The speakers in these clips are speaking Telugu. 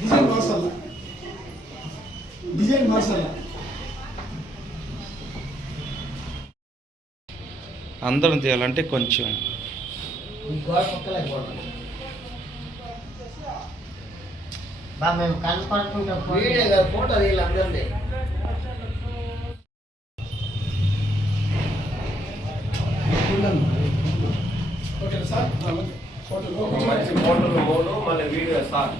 డిజైన్ మార్చాల డిజైన్ మార్చాల అందరం తీయాలంటే కొంచెం. బా మేము కాదు, ఫోటో తీయాలి అందరినీ. సార్ ఫోటోలో మంచి ఫోటోలు మూడు మళ్ళీ వీడియో సార్.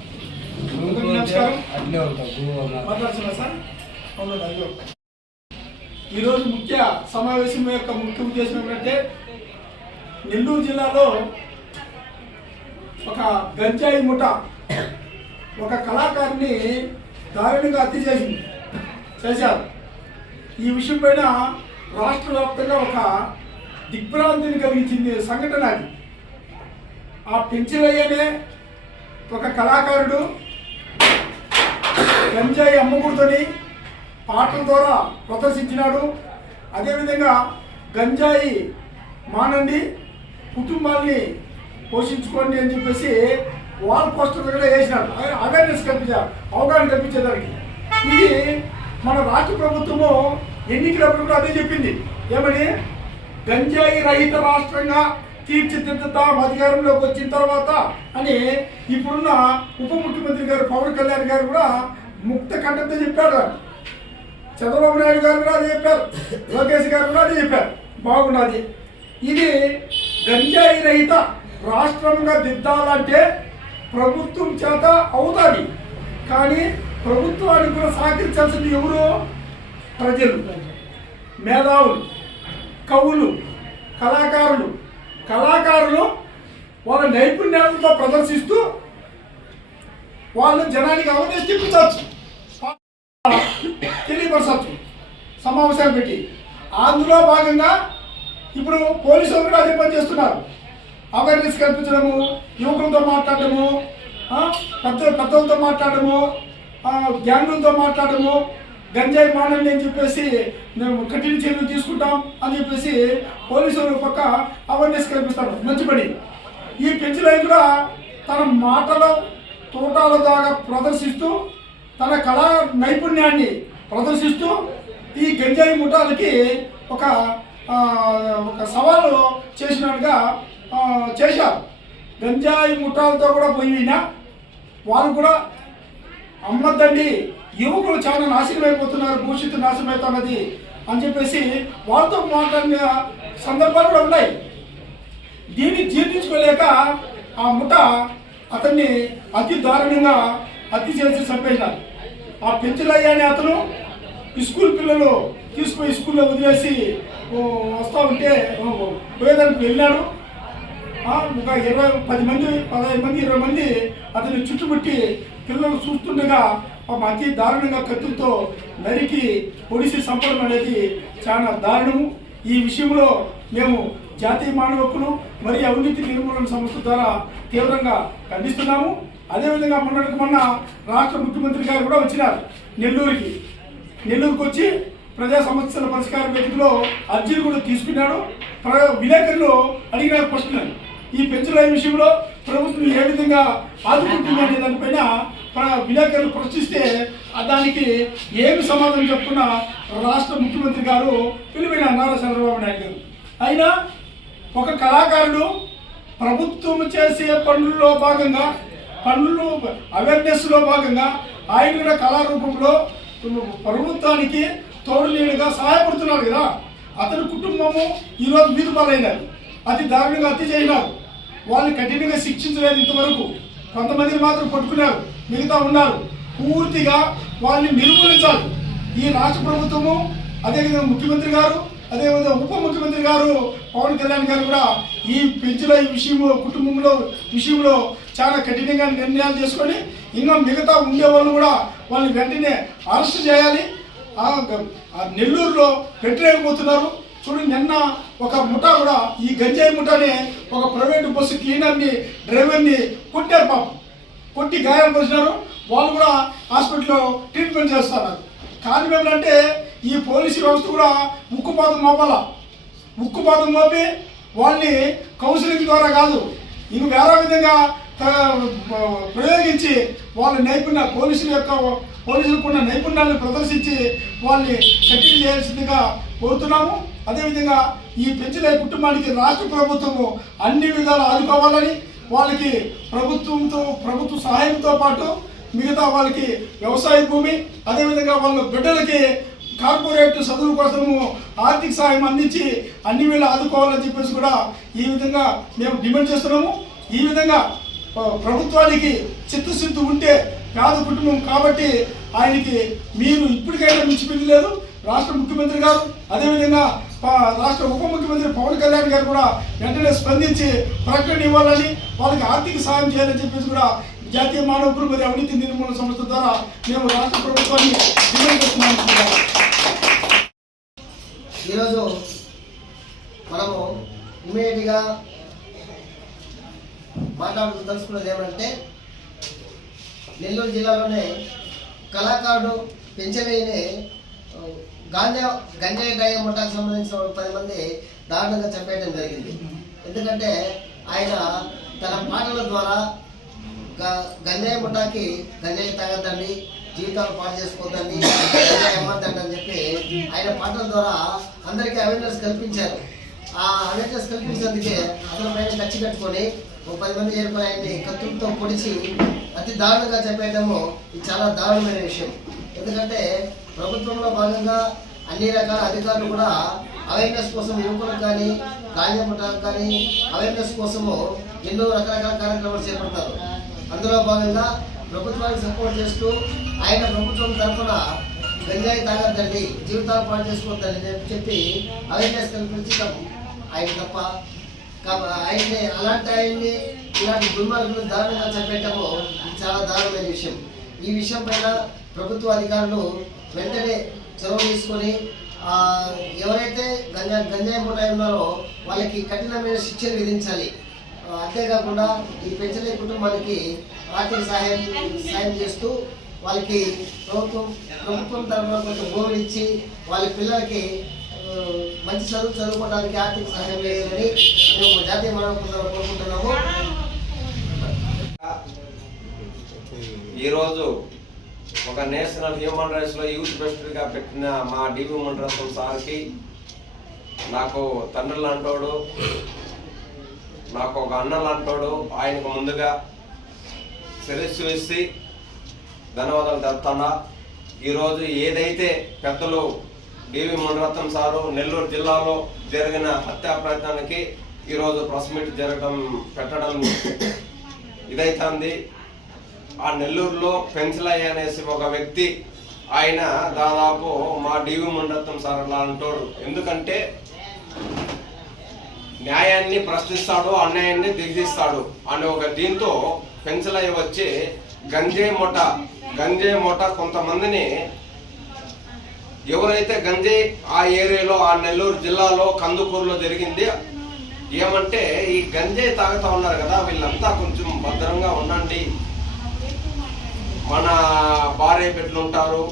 అందరికీ నమస్కారం. మాట్లాడుతున్నా సార్? అవునండి అయ్యో. ఈరోజు ముఖ్య సమావేశం యొక్క ముఖ్య ఉద్దేశం ఏమిటంటే నెల్లూరు జిల్లాలో ఒక గంజాయి ముఠ ఒక కళాకారుని దారుణంగా హత్య చేసింది చేశారు. ఈ విషయం పైన రాష్ట్ర వ్యాప్తంగా ఒక దిగ్భ్రాంతిని కలిగించింది సంఘటన అది. ఆ పెంచిలయ్యనే ఒక కళాకారుడు గంజాయి అమ్మకూడదని పాటల ద్వారా ప్రదర్శించినాడు. అదేవిధంగా గంజాయి మానండి కుటుంబాన్ని పోషించుకోండి అని చెప్పేసి వాల్ పోస్టర్ కూడా వేసినాడు. అవేర్నెస్ కల్పించారు అవగాహన కల్పించేదానికి. ఇది మన రాష్ట్ర ప్రభుత్వము ఎన్నికలప్పుడు కూడా అదే చెప్పింది. ఏమని? గంజాయి రహిత రాష్ట్రంగా తీర్చిదిద్దుతాం అధికారంలోకి వచ్చిన తర్వాత అని ఇప్పుడున్న ఉప ముఖ్యమంత్రి గారు పవన్ కళ్యాణ్ గారు కూడా ముక్త కంఠంతో చెప్పారు. చంద్రబాబు నాయుడు గారు కూడా అదే చెప్పారు. లోకేష్ గారు కూడా అదే చెప్పారు. బాగున్నది. ఇది గంజాయి రహిత రాష్ట్రంగా దిద్దాలంటే ప్రభుత్వం చేత అవుతుంది. కానీ ప్రభుత్వానికి కూడా సహకరించాల్సింది ఎవరు? ప్రజలు. మేధావులు కవులు కళాకారులు. కళాకారులు వాళ్ళ నైపుణ్యాలతో ప్రదర్శిస్తూ వాళ్ళు జనానికి అవేర్నెస్ చూపించవచ్చు తెలియపరచవచ్చు. సమావేశాలు పెట్టి. అందులో భాగంగా ఇప్పుడు పోలీసులు కూడా అదే పని చేస్తున్నారు. అవేర్నెస్ కల్పించడము యువకులతో మాట్లాడటము పెద్ద పెద్దలతో మాట్లాడము గ్యాంగులతో మాట్లాడము గంజాయి మానండి అని చెప్పేసి మేము కఠిన చర్యలు తీసుకుంటాం అని చెప్పేసి పోలీసులు పక్క అవేర్నెస్ కల్పిస్తారు. మంచి పని ఈ పెంచులై కూడా తన మాటల తోటాల ద్వారా ప్రదర్శిస్తూ తన కళా నైపుణ్యాన్ని ప్రదర్శిస్తూ ఈ గంజాయి ముఠాలకి ఒక ఒక సవాలు చేసినట్టుగా చేశారు. గంజాయి ముఠాలతో కూడా పోయినా వాళ్ళు కూడా అమ్మద్దండి. యువకులు చాలా నాశనం అయిపోతున్నారు భవిష్యత్తు నాశనం అవుతున్నది అని చెప్పేసి వాళ్ళతో మాట్లాడిన సందర్భాలు కూడా ఉన్నాయి. దీన్ని జీర్ణించుకోలేక ఆ ముఠ అతన్ని అతి దారుణంగా హత్య చేసి చంపేసినారు. ఆ పెంచులయ్య అనే అతను ఈ స్కూల్ పిల్లలు తీసుకుపోయి స్కూల్లో వదిలేసి వస్తా ఉంటే పోయేదానికి వెళ్ళాడు ఒక ఇరవై పది మంది పదహైదు మంది ఇరవై మంది అతన్ని చుట్టుముట్టి పిల్లలు చూస్తుండగా అతి దారుణంగా కత్తులతో నరికి పొడిసి చంపడం అనేది చాలా దారుణము. ఈ విషయంలో మేము జాతీయ మానవ హక్కులు మరియు అవినీతి నిర్మూలన సంస్థ ద్వారా తీవ్రంగా ఖండిస్తున్నాము. అదేవిధంగా మొన్నటికి మొన్న రాష్ట్ర ముఖ్యమంత్రి గారు కూడా వచ్చినారు నెల్లూరుకి. నెల్లూరుకు వచ్చి ప్రజా సమస్యల పరిష్కార వేదికలో అర్జీలు కూడా తీసుకున్నాడు. విలేకరులు అడిగిన ప్రశ్నలు. ఈ పెంచుల విషయంలో ప్రభుత్వం ఏ విధంగా ఆదుకుంటుంది అనే దానిపైన విలేకరులు ప్రశ్నిస్తే దానికి ఏమి సమాధానం చెప్తున్న రాష్ట్ర ముఖ్యమంత్రి గారు పిలిపిన నారా చంద్రబాబు నాయుడు గారు. అయినా ఒక కళాకారుడు ప్రభుత్వం చేసే పనుల్లో భాగంగా పనులు అవేర్నెస్లో భాగంగా ఆయన కూడా కళారూపంలో ప్రభుత్వానికి తోడు సహాయపడుతున్నాడు సహాయపడుతున్నారు కదా. అతని కుటుంబము ఈరోజు వీధి పాలైనారు. అతి దారుణంగా హత్య చేసినారు. వాళ్ళు కఠినంగా శిక్షించలేదు ఇంతవరకు. కొంతమందిని మాత్రం పట్టుకున్నారు. మిగతా ఉన్నారు. పూర్తిగా వాళ్ళని నిర్మూలించాలి. ఈ రాష్ట్ర ప్రభుత్వము అదేవిధంగా ముఖ్యమంత్రి గారు అదేవిధంగా ఉప ముఖ్యమంత్రి గారు పవన్ కళ్యాణ్ గారు కూడా ఈ పెంచుల ఈ విషయంలో కుటుంబంలో విషయంలో చాలా కఠినంగా నిర్ణయాలు చేసుకొని ఇంకా మిగతా ఉండే వాళ్ళు కూడా వాళ్ళని వెంటనే అరెస్ట్ చేయాలి. ఆ గ- నెల్లూరులో పెట్టలేకపోతున్నారు చూడండి నిన్న ఒక ముఠా కూడా ఈ గంజాయి ముఠానే ఒక ప్రైవేట్ బస్సు క్లీనర్ని డ్రైవర్ని కొట్టారు పాపం. కొట్టి గాయాలు వాళ్ళు కూడా హాస్పిటల్లో ట్రీట్మెంట్ చేస్తున్నారు. కారణం ఏమిటంటే ఈ పోలీసు వ్యవస్థ కూడా ఉక్కుపాతం మోపాల. ఉక్కుపాతం మోపి వాళ్ళని కౌన్సిలింగ్ ద్వారా కాదు ఇంక వేరే విధంగా ప్రయోగించి వాళ్ళ నైపుణ్య పోలీసుల యొక్క పోలీసులకు ఉన్న నైపుణ్యాలను ప్రదర్శించి వాళ్ళని సెటిల్ చేయాల్సిందిగా కోరుతున్నాము. అదేవిధంగా ఈ పెంచిన కుటుంబానికి రాష్ట్ర ప్రభుత్వము అన్ని విధాలు ఆదుకోవాలని వాళ్ళకి ప్రభుత్వంతో ప్రభుత్వ సహాయంతో పాటు మిగతా వాళ్ళకి వ్యవసాయ భూమి అదేవిధంగా వాళ్ళ బిడ్డలకి కార్పొరేట్ చదువుల కోసము ఆర్థిక సహాయం అందించి అన్ని వేళ ఆదుకోవాలని చెప్పేసి కూడా ఈ విధంగా మేము డిమాండ్ చేస్తున్నాము. ఈ విధంగా ప్రభుత్వానికి చిత్తశుద్ధి ఉంటే పేద కుటుంబం కాబట్టి ఆయనకి మీరు ఇప్పటికైనా మించిపెట్టలేదు రాష్ట్ర ముఖ్యమంత్రి గారు అదేవిధంగా రాష్ట్ర ఉప ముఖ్యమంత్రి పవన్ కళ్యాణ్ గారు కూడా వెంటనే స్పందించి ప్రకటన ఇవ్వాలని వాళ్ళకి ఆర్థిక సహాయం చేయాలని చెప్పేసి కూడా జాతీయ మానవ మరియు అవినీతి నిర్మూలన సంస్థ ద్వారా మేము రాష్ట్ర ప్రభుత్వాన్ని ఈరోజు మనము ఇమీడియట్గా మాట్లాడుతూ తెలుసుకున్నది ఏమంటే నెల్లూరు జిల్లాలోనే కళాకారుడు పెంచలేని గాంజా గంజాయి గాయ ముఠాకు సంబంధించిన పది మంది దారుణంగా చంపేయడం జరిగింది. ఎందుకంటే ఆయన తన పాటల ద్వారా గ- గంజాయి ముఠాకి గంజాయి తాగద్దండి జీవితాలు పాడు చేసుకోవద్దండి గంజాయి అమ్మద్దండి అని చెప్పి ఆయన పాటల ద్వారా అందరికీ అవేర్నెస్ కల్పించారు. ఆ అవేర్నెస్ కల్పించినందుకే అతని పైన ఖర్చు కట్టుకొని ఒక పది మంది చేరుకుని ఆయన్ని కత్తులతో పొడిచి అతి దారుణంగా చెప్పేయడము ఇది చాలా దారుణమైన విషయం. ఎందుకంటే ప్రభుత్వంలో భాగంగా అన్ని రకాల అధికారులు కూడా అవేర్నెస్ కోసం యువకులకు కానీ గాంజా కానీ అవేర్నెస్ కోసము ఎన్నో రకరకాల కార్యక్రమాలు చేపడతారు. అందులో భాగంగా ప్రభుత్వానికి సపోర్ట్ చేస్తూ ఆయన ప్రభుత్వం తరఫున గంజాయి తాగద్దండి జీవితాలు పాటు చేసుకోవద్దని చెప్పి చెప్పి అవేర్నెస్ కల్పించడం ఆయన తప్ప. ఆయన్ని అలాంటి ఆయన్ని ఇలాంటి దుర్మార్గులు దారుణంగా చెప్పేటము చాలా దారుణమైన విషయం. ఈ విషయం పైన ప్రభుత్వ అధికారులు వెంటనే చొరవ తీసుకొని ఎవరైతే గంజా గంజాయి ముఠాయి ఉన్నారో వాళ్ళకి కఠినమైన శిక్షలు విధించాలి. అంతేకాకుండా ఈ పెంచలే కుటుంబానికి ఆర్థిక సహాయం సాయం చేస్తూ వాళ్ళకి ప్రభుత్వం ప్రభుత్వం తరఫున కొంచెం భూమిని ఇచ్చి వాళ్ళ పిల్లలకి మంచి చదువు చదువుకోవడానికి ఆర్థిక సహాయం చేయాలని మేము జాతీయ మానవ కోరుకుంటున్నాము. ఈరోజు ఒక నేషనల్ హ్యూమన్ రైట్స్లో యూత్ బెస్ట్గా పెట్టిన మా డివి మండరత్నం సార్కి నాకు తండ్రి లాంటోడు నాకు ఒక అన్న లాంటోడు ఆయనకు ముందుగా శిరస్సు వేసి ధన్యవాదాలు తెలుపుతున్నా. ఈరోజు ఏదైతే పెద్దలు డివి మండరత్నం సారు నెల్లూరు జిల్లాలో జరిగిన హత్యా ప్రయత్నానికి ఈరోజు ప్రెస్ మీట్ జరగడం పెట్టడం ఇదైతుంది. ఆ నెల్లూరులో పెన్సిలయ్య అనేసి ఒక వ్యక్తి ఆయన దాదాపు మా డివి మండత్వం సార్ అలా అంటాడు ఎందుకంటే న్యాయాన్ని ప్రశ్నిస్తాడు అన్యాయాన్ని దిగదీస్తాడు అనే ఒక దీంతో పెన్సిలయ్య వచ్చి గంజే మూట గంజే మూట కొంతమందిని ఎవరైతే గంజే ఆ ఏరియాలో ఆ నెల్లూరు జిల్లాలో కందుకూరులో జరిగింది ఏమంటే ఈ గంజే తాగుతా ఉన్నారు కదా వీళ్ళంతా కొంచెం భద్రంగా ఉండండి మన భార్య బిడ్డలు ఉంటారు.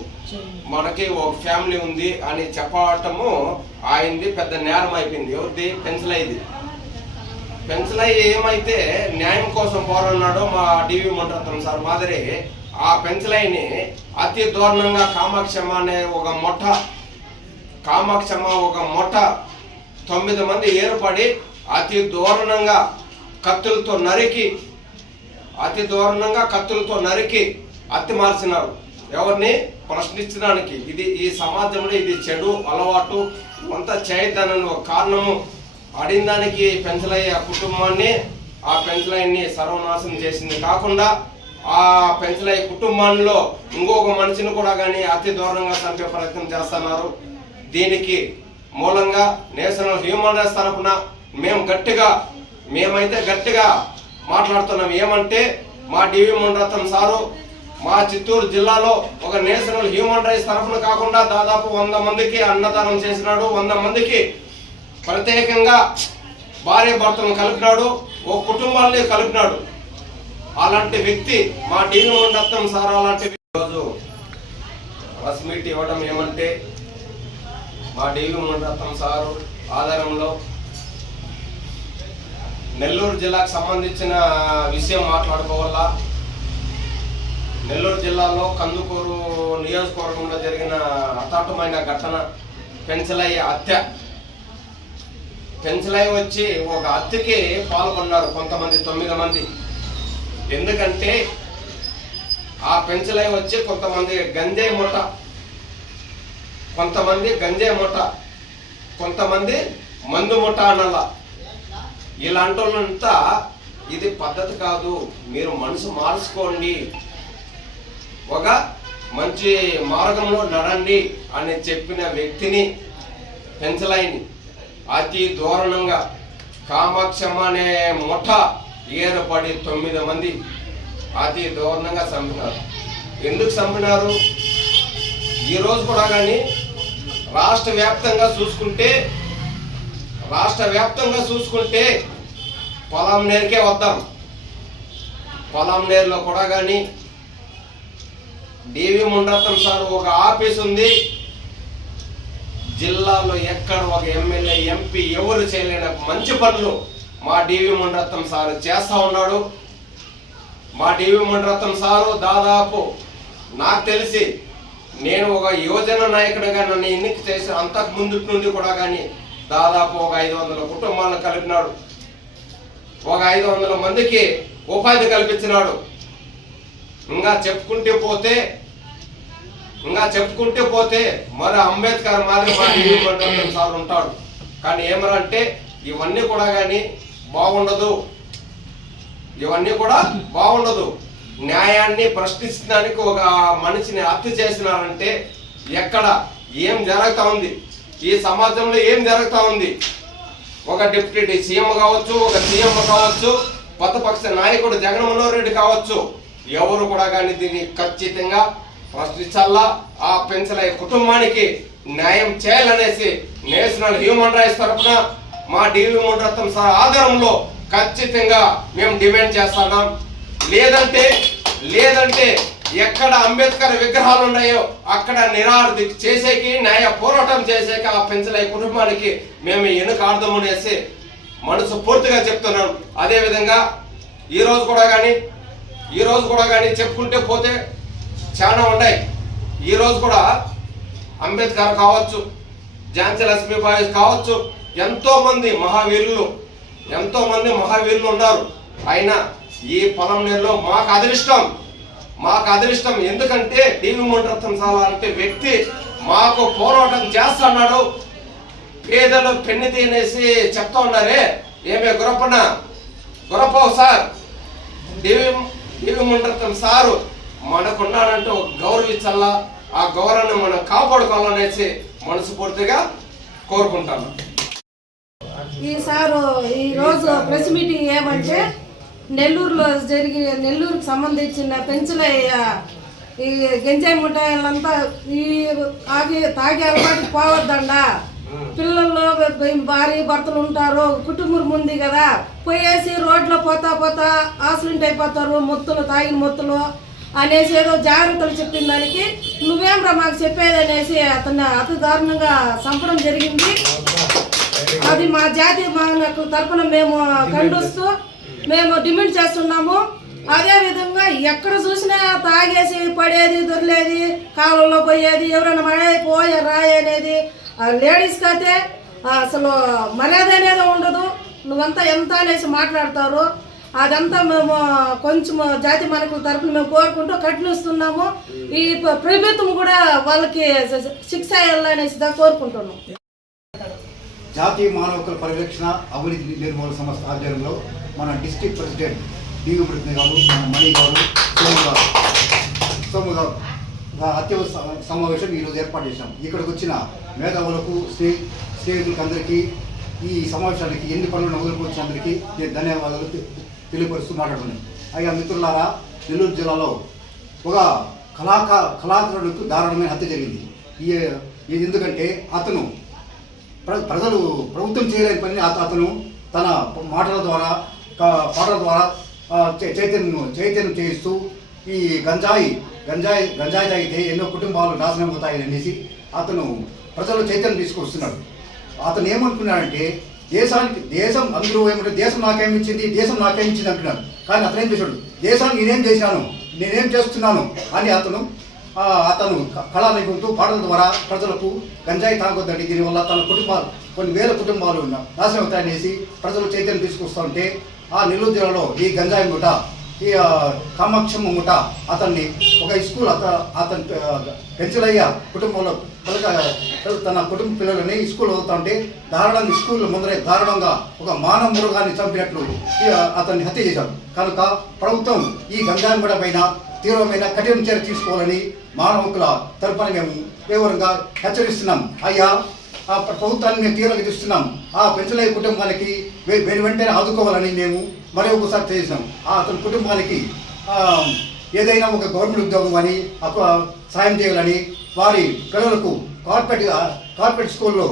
మనకి ఒక ఫ్యామిలీ ఉంది అని చెప్పటము ఆయనది పెద్ద నేరం అయిపోయింది. ఎవరిది? పెన్సిల్ అయింది పెన్సిల్ అయ్యి ఏమైతే న్యాయం కోసం పోరాడినాడో మా డివి మండరత్నం సార్ మాదిరి ఆ పెన్సిలైని అతి దారుణంగా కామాక్షమ్మ అనే ఒక మొట్ట కామాక్షమ్మ ఒక మొట్ట తొమ్మిది మంది ఏర్పడి అతి దారుణంగా కత్తులతో నరికి అతి దారుణంగా కత్తులతో నరికి అత్తి మార్చినారు. ఎవరిని ప్రశ్నించడానికి ఇది ఈ సమాజంలో ఇది చెడు అలవాటు అంతా చేయొద్దనని ఒక కారణము. అడిందానికి పెంచలయ్య కుటుంబాన్ని ఆ పెంచలయ్యని సర్వనాశనం చేసింది. కాకుండా ఆ పెంచలయ్య కుటుంబంలో ఇంకొక మనిషిని కూడా కానీ అతి దూరంగా చంపే ప్రయత్నం చేస్తున్నారు. దీనికి మూలంగా నేషనల్ హ్యూమన్ రైట్స్ తరఫున మేము గట్టిగా మేమైతే గట్టిగా మాట్లాడుతున్నాం. ఏమంటే మా డివి మునరత్నం సారు మా చిత్తూరు జిల్లాలో ఒక నేషనల్ హ్యూమన్ రైట్స్ తరఫున కాకుండా దాదాపు వంద మందికి అన్నదానం చేసినాడు. వంద మందికి ప్రత్యేకంగా భార్య భర్తను కలిపినాడు. ఓ కుటుంబాన్ని కలిపినాడు. అలాంటి వ్యక్తి మా డివి మండరత్నం సార్ అలాంటి ఈరోజు ప్రెస్ మీట్ ఇవ్వడం ఏమంటే మా డివి మండరత్నం సారు ఆధారంలో నెల్లూరు జిల్లాకు సంబంధించిన విషయం మాట్లాడుకోవాలా? నెల్లూరు జిల్లాలో కందుకూరు నియోజకవర్గంలో జరిగిన అతాటమైన ఘటన పెంచలయ్య హత్య. పెంచలయ్య వచ్చి ఒక హత్యకి పాల్గొన్నారు కొంతమంది తొమ్మిది మంది. ఎందుకంటే ఆ పెంచలయ్య వచ్చి కొంతమంది గంజే ముఠ కొంతమంది గంజే ముఠ కొంతమంది మందు ముఠ అనాల ఇలాంటి వాళ్ళంతా ఇది పద్ధతి కాదు. మీరు మనసు మార్చుకోండి. ఒక మంచి మార్గంలో నడండి అని చెప్పిన వ్యక్తిని పెంచలైని అతి దారుణంగా కామాక్షమ్మ అనే ముఠ ఏర్పడి తొమ్మిది మంది అతి దారుణంగా చంపినారు. ఎందుకు చంపినారు? ఈరోజు కూడా కానీ రాష్ట్ర వ్యాప్తంగా చూసుకుంటే రాష్ట్ర వ్యాప్తంగా చూసుకుంటే పొలం నేరుకే వద్దాం. పొలం నేరులో కూడా కానీ డివి ముండతం సార్ ఒక ఆఫీస్ ఉంది. జిల్లాలో ఎక్కడ ఒక ఎమ్మెల్యే ఎంపీ ఎవరు చేయలేని మంచి పనులు మా డివి ముండరత్నం సార్ చేస్తూ ఉన్నాడు. మా డివి ముండరత్నం సారు దాదాపు నాకు తెలిసి నేను ఒక యువజన నాయకుడిగా నన్ను ఎన్నిక చేసి అంతకు ముందు నుండి కూడా కానీ దాదాపు ఒక ఐదు వందల కుటుంబాలను కలిపినాడు. ఒక ఐదు వందల మందికి ఉపాధి కల్పించినాడు. ఇంకా చెప్పుకుంటే పోతే ఇంకా చెప్పుకుంటే పోతే మరి అంబేద్కర్ మాదిరి మా టీవీ సార్ ఉంటాడు. కానీ ఏమరంటే ఇవన్నీ కూడా కానీ బాగుండదు. ఇవన్నీ కూడా బాగుండదు. న్యాయాన్ని ప్రశ్నించడానికి ఒక మనిషిని హత్య చేసినారంటే ఎక్కడ? ఏం జరుగుతూ ఉంది? ఈ సమాజంలో ఏం జరుగుతూ ఉంది? ఒక డిప్యూటీ సీఎం కావచ్చు ఒక సీఎం కావచ్చు కొత్తపక్ష నాయకుడు జగన్మోహన్ రెడ్డి కావచ్చు ఎవరు కూడా కానీ దీన్ని ఖచ్చితంగా ప్రశ్నించాలా ఆ పెంచలే కుటుంబానికి న్యాయం చేయాలనేసి నేషనల్ హ్యూమన్ రైట్స్ తరఫున మా డివి ముండ్రత్నం సార్ ఆధారంలో ఖచ్చితంగా మేము డిమాండ్ చేస్తున్నాం. లేదంటే లేదంటే ఎక్కడ అంబేద్కర్ విగ్రహాలు ఉన్నాయో అక్కడ నిరాధి చేసేకి న్యాయ పోరాటం చేసేకి ఆ పెంచలే కుటుంబానికి మేము ఎన్నుకాడదాము అనేసి మనసు పూర్తిగా చెప్తున్నాం. అదేవిధంగా ఈరోజు కూడా కానీ ఈరోజు కూడా కానీ చెప్పుకుంటే పోతే చాలా ఉన్నాయి. ఈరోజు కూడా అంబేద్కర్ కావచ్చు ఝాన్సీ లక్ష్మీబాయి కావచ్చు ఎంతోమంది మహావీరులు ఎంతోమంది మహావీరులు ఉన్నారు. అయినా ఈ పొలం నేలలో మాకు అదృష్టం మాకు అదృష్టం ఎందుకంటే డివి ముండ్రత్నం సాలా అంటే వ్యక్తి మాకు పోరాటం చేస్తున్నాడు. పేదలు పెన్ను తినేసి చెప్తా ఉన్నారే ఏమే గురప్పన గురప్పవు sir D V D V Mundratnam sir మనకున్నాడంటే ఒక గౌరవించాలా? ఆ గౌరవాన్ని మనం కాపాడుకోవాలనేసి మనస్ఫూర్తిగా కోరుకుంటాను. ఈ సారు ఈ రోజు ప్రెస్ మీటింగ్ ఏమంటే నెల్లూరులో జరిగి నెల్లూరుకు సంబంధించిన పెంచులయ్య ఈ గంజాయి ముఠాయిలంతా ఈ తాగి తాగే అలవాటు పోవద్దండ. పిల్లల్లో భార్య భర్తలు ఉంటారు కుటుంబం ఉంది కదా. పోయేసి రోడ్లో పోతా పోతా ఆక్సిడెంట్ అయిపోతారు మొత్తులు తాగిన మొత్తులు. అనేసి ఏదో జాగ్రత్తలు చెప్పిన దానికి నువ్వేం రా మాకు చెప్పేది అనేసి అతను అతి దారుణంగా చంపడం జరిగింది. అది మా జాతి మాకు తరపున మేము ఖండిస్తూ మేము డిమాండ్ చేస్తున్నాము. అదే విధంగా ఎక్కడ చూసినా తాగేసి పడేది దొరిలేది కాలంలో పోయేది ఎవరైనా మనే పోయే రాయి అనేది లేడీస్కి అయితే అసలు మర్యాద అనేది ఉండదు. నువ్వంతా ఎంత అనేసి మాట్లాడతారు. అదంతా మేము కొంచెం జాతి మనకుల తరపున మేము కోరుకుంటూ కఠినిస్తున్నాము. ఈ ప్రభుత్వం కూడా వాళ్ళకి శిక్ష వేయాలనేసి కోరుకుంటున్నాం. జాతీయ మానవ హక్కుల పరిరక్షణ అభివృద్ధి నిర్మూలన సంస్థ ఆధ్వర్యంలో మన డిస్టిక్ ప్రెసిడెంట్ డివి మృతి గారు మన మణి గారు సోము గారు సోము గారు అత్యవసర సమావేశం ఈరోజు ఏర్పాటు చేశాం. ఇక్కడికి వచ్చిన మేధావులకు స్నే స్నేహితులకు అందరికీ ఈ సమావేశానికి ఎన్ని పనులను వదులుకొచ్చిన అందరికీ నేను ధన్యవాదాలు తెలియపరుస్తూ మాట్లాడుతున్నాను. అయ్యా మిత్రులారా నెల్లూరు జిల్లాలో ఒక కళాకా కళాకారుడికి దారుణమైన హత్య జరిగింది. ఈ ఇది ఎందుకంటే అతను ప్రజలు ప్రభుత్వం చేయలేని పని అతను తన మాటల ద్వారా పాటల ద్వారా చై- చైతన్యం చైతన్యం చేయిస్తూ ఈ గంజాయి గంజాయి గంజాయి తాగితే ఎన్నో కుటుంబాలు నాశనం అవుతాయని అనేసి అతను ప్రజలు చైతన్యం తీసుకొస్తున్నాడు. అతను ఏమనుకున్నాడంటే దేశానికి దేశం అందరూ ఏమంటే దేశం నాకేమిచ్చింది దేశం నాకేమిచ్చింది అంటున్నారు కానీ అతను ఏం చేశాడు? దేశాన్ని నేనేం చేశాను? నేనేం చేస్తున్నాను? అని అతను అతను కళా నిపుణులతో పాటల ద్వారా ప్రజలకు గంజాయి తాగొద్దండి. దీనివల్ల తన కుటుంబాలు కొన్ని వేల కుటుంబాలు ఉన్నా నాశనం అవుతాయనేసి ప్రజలు చైతన్యం తీసుకొస్తుంటే ఆ నెల్లూరు జిల్లాలో ఈ గంజాయి ముఠ ఈ కామాక్షమ్మ ముఠ అతన్ని ఒక స్కూల్ అత అతని పెంచలయ్య కుటుంబంలో పిల్లక తన కుటుంబ పిల్లలని స్కూల్ వదులుతుంటే దారుణంగా స్కూల్ ముందరే దారుణంగా ఒక మానవ మృగాన్ని చంపినట్లు అతన్ని హత్య చేశారు కనుక ప్రభుత్వం ఈ గంజాయి పైన తీవ్రమైన కఠిన చర్య తీసుకోవాలని మానవకుల తరపున మేము తీవ్రంగా హెచ్చరిస్తున్నాం. అయ్యా ఆ ప్రభుత్వాన్ని మేము తీవ్రంగా తీస్తున్నాం ఆ పెంచలయ్య కుటుంబానికి వెంటనే ఆదుకోవాలని మేము మరి ఒకసారి చేసినాం ఆ అతని కుటుంబానికి ఏదైనా ఒక గవర్నమెంట్ ఉద్యోగం అని సాయం చేయాలని వారి పిల్లలకు కార్పొరేట్ కార్పొరేట్ స్కూల్లో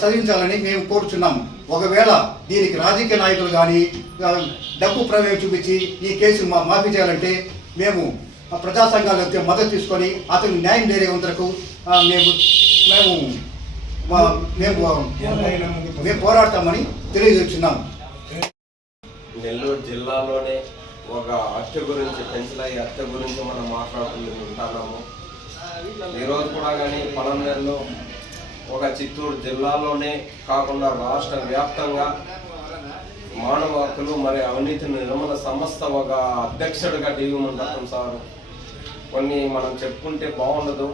చదివించాలని మేము కోరుచున్నాం. ఒకవేళ దీనికి రాజకీయ నాయకులు కానీ డబ్బు ప్రమేయం చూపించి ఈ కేసు మా మాఫీ చేయాలంటే మేము ప్రజా సంఘాలకు మద్దతు తీసుకొని అతనికి న్యాయం జరిగేంతరకు ఆ, మేము మేము మేము మేము పోరాడతామని తెలియజేస్తున్నాం. నెల్లూరు జిల్లాలోనే ఒక హత్య గురించి పెంచలయ్య హత్య గురించి మనం మాట్లాడుకుంటూ ఉంటున్నాము ఈరోజు కూడా కానీ పలమనేరులో ఒక చిత్తూరు జిల్లాలోనే కాకుండా రాష్ట్ర వ్యాప్తంగా మానవ హక్కులు మరి అవినీతి నిర్మూలన సంస్థ ఒక అధ్యక్షుడిగా డివి మండలం సార్. కొన్ని మనం చెప్పుకుంటే బాగుండదు.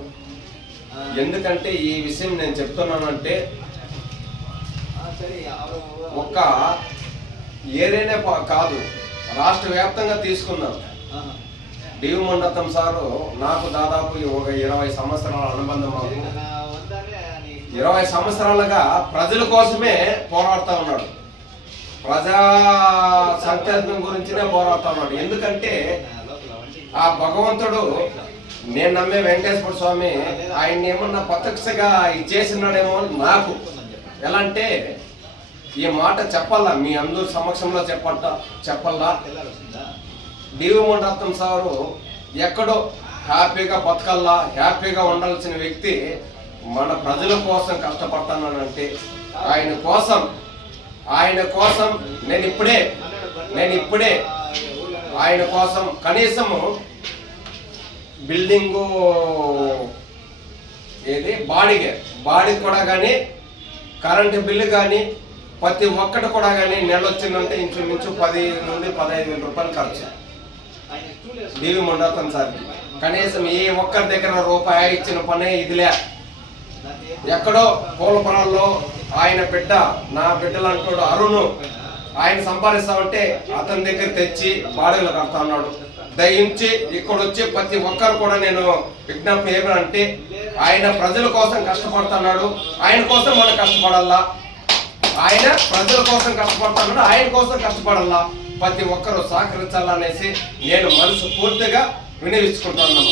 ఎందుకంటే ఈ విషయం నేను చెప్తున్నానంటే ఒక్క ఏరియానే పా- కాదు. రాష్ట్ర వ్యాప్తంగా తీసుకుందాం డివి మండతం సారు నాకు దాదాపు ఒక ఇరవై సంవత్సరాల అనుబంధం మాకు. ఇరవై సంవత్సరాలుగా ప్రజల కోసమే పోరాడుతూ ఉన్నాడు. ప్రజా సంక్షేమం గురించినే పోరాడుతూ ఉన్నాడు. ఎందుకంటే ఆ భగవంతుడు నేను నమ్మే వెంకటేశ్వర స్వామి ఆయన ఏమన్నా ప్రత్యక్షగా చేసినాడేమో నాకు. ఎలా అంటే ఈ మాట చెప్పాలా? మీ అందరు సమక్షంలో చెప్పట చెప్పాలా డివి మండలం సారు ఎక్కడో హ్యాపీగా బతకల్లా హ్యాపీగా ఉండాల్సిన వ్యక్తి మన ప్రజల కోసం కష్టపడతానంటే ఆయన కోసం ఆయన కోసం నేను ఇప్పుడే నేను ఇప్పుడే ఆయన కోసం కనీసము బిల్డింగు ఏది? బాడీగే. బాడీకి కూడా కానీ కరెంటు బిల్లు కానీ ప్రతి ఒక్కటి కూడా కానీ నెల వచ్చిందంటే ఇంచుమించు పది నుండి పదహైదు వేల రూపాయలు ఖర్చు. దేవి మండపం సార్. కనీసం ఏ ఒక్కరి దగ్గర రూపాయి ఇచ్చిన పనే ఇదిలే. ఎక్కడో పూలపురాల్లో ఆయన బిడ్డ నా బిడ్డలు అంటాడు అరుణ్ ఆయన సంపాదిస్తామంటే అతని దగ్గర తెచ్చి బాడీలు కడతా ఉన్నాడు దయించి ఇక్కడ వచ్చి ప్రతి ఒక్కరు కూడా నేను విజ్ఞప్తి ఏమంటే ఆయన ప్రజల కోసం కష్టపడుతున్నాడు. ఆయన కోసం మనం కష్టపడాలా? ఆయన ప్రజల కోసం కష్టపడతాడు ఆయన కోసం కష్టపడాలా ప్రతి ఒక్కరూ సహకరించాలనేసి నేను మనసు పూర్తిగా వినియోగించుకుంటాను